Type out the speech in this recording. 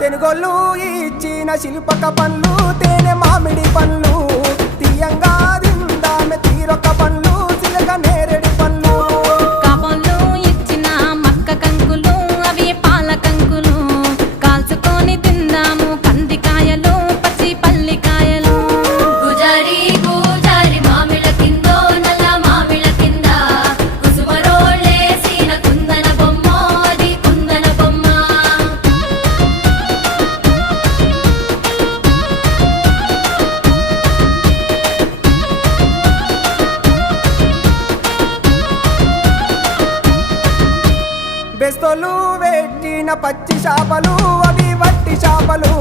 తెనుగోళ్ళు ఇచ్చిన శిల్పక పండ్లు తేనె మామిడి పండ్లు తీయంగా తిందామె తీరొక్క పండ్లు చిలక నేరేడు పండ్లు కాపంలో ఇచ్చిన మక్క కంకులు అవి పాల కంకులు కాల్చుకొని తిందాము కందికాయలు పచ్చి పల్లికాయలు గుజారి గుజారి మామిళ్ళ కిందో నల్ల మామిళ్ళ కింద కుసుమరోళ్ళేసిన కుందన బొమ్మ అది కుందన బొమ్మ బెస్తోలు పెట్టిన పచ్చి చేపలు అవి వట్టి చేపలు